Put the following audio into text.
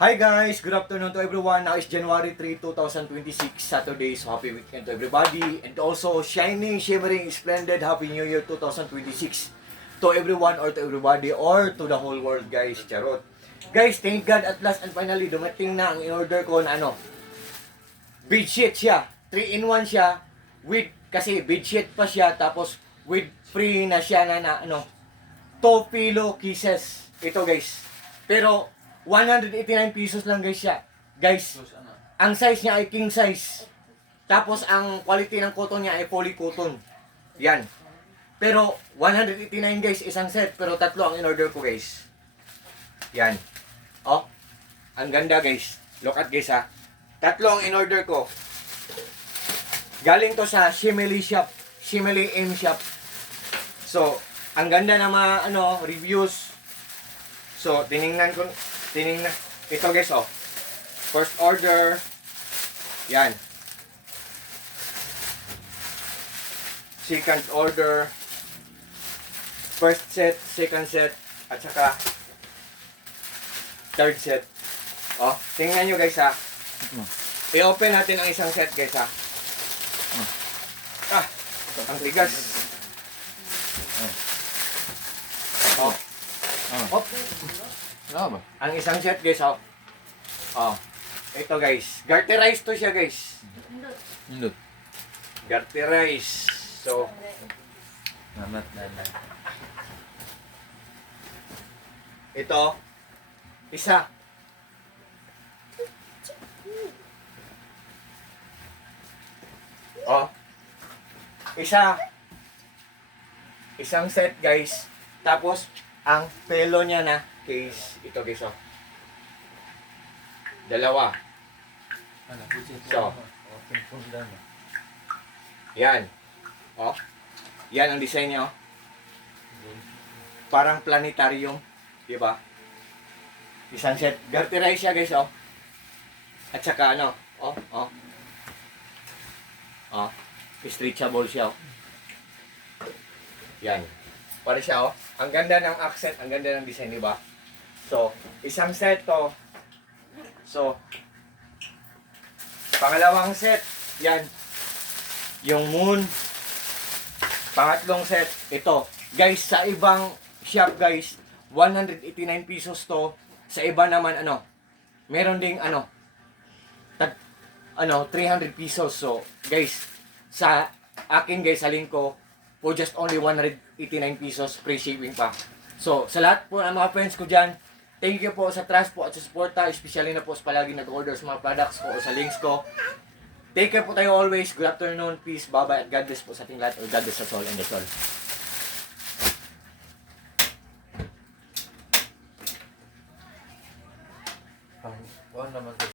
Hi guys! Good afternoon to everyone. Now is January 3, 2026, Saturday. So happy weekend to everybody. And also shining, shimmering, splendid Happy New Year 2026 to everyone or to everybody or to the whole world guys. Charot. Guys, thank God at last and finally dumating na ang in-order ko na bedsheet siya. 3-in-1 siya with, kasi bedsheet pa siya tapos with free na siya na 2 pillow cases. Ito guys. Pero 189 pesos lang guys siya. Guys, ang size niya ay king size. Tapos ang quality ng cotton niya ay poly cotton. Yan. Pero 189 guys isang set, pero tatlo ang in-order ko guys. Yan. Oh. Ang ganda guys. Look at guys ha. Tatlo ang in-order ko. Galing to sa Shimeli Shop. Shimeli M Shop. So, ang ganda ng mga reviews. So, tiningnan ito guys oh. First order. Yan. Second order. First set, second set, at saka third set. Oh, tingnan nyo guys ha. I-open natin ang isang set guys ha. Ang tigas. Oh. Oh. Ano ba? Ang isang set guys oh. Oh. Ito guys. Garterized to siya guys. Indot. Garterized. So, Namat. ito. Isa. Oh. Isa. Isang set guys. Tapos, ang pelo niya na case. Ito guys oh. Dalawa. So, yan. Oh. Yan ang design niya oh. Parang planetarium, 'di ba? Isang set, garterize siya guys oh. At saka oh. Oh, stretchable siya oh. Yan. Para siya oh. Ang ganda ng accent, ang ganda ng design, 'di ba? So, isang set to. So, pangalawang set, yan. Yung moon. Pangatlong set, ito. Guys, sa ibang shop guys, 189 pesos to. Sa iba naman meron ding 300 pesos. So, guys, sa akin guys, sa link ko, for just only 189 pesos, free shipping pa. So, sa lahat po ng mga friends ko dyan, thank you po sa trust po at sa suporta, especially na po sa palagi nag-order sa mga products ko o sa links ko. Take care po tayo always. Good afternoon, peace, bye-bye, at God bless po sa ating lahat, or God bless us all and that's all. Naman.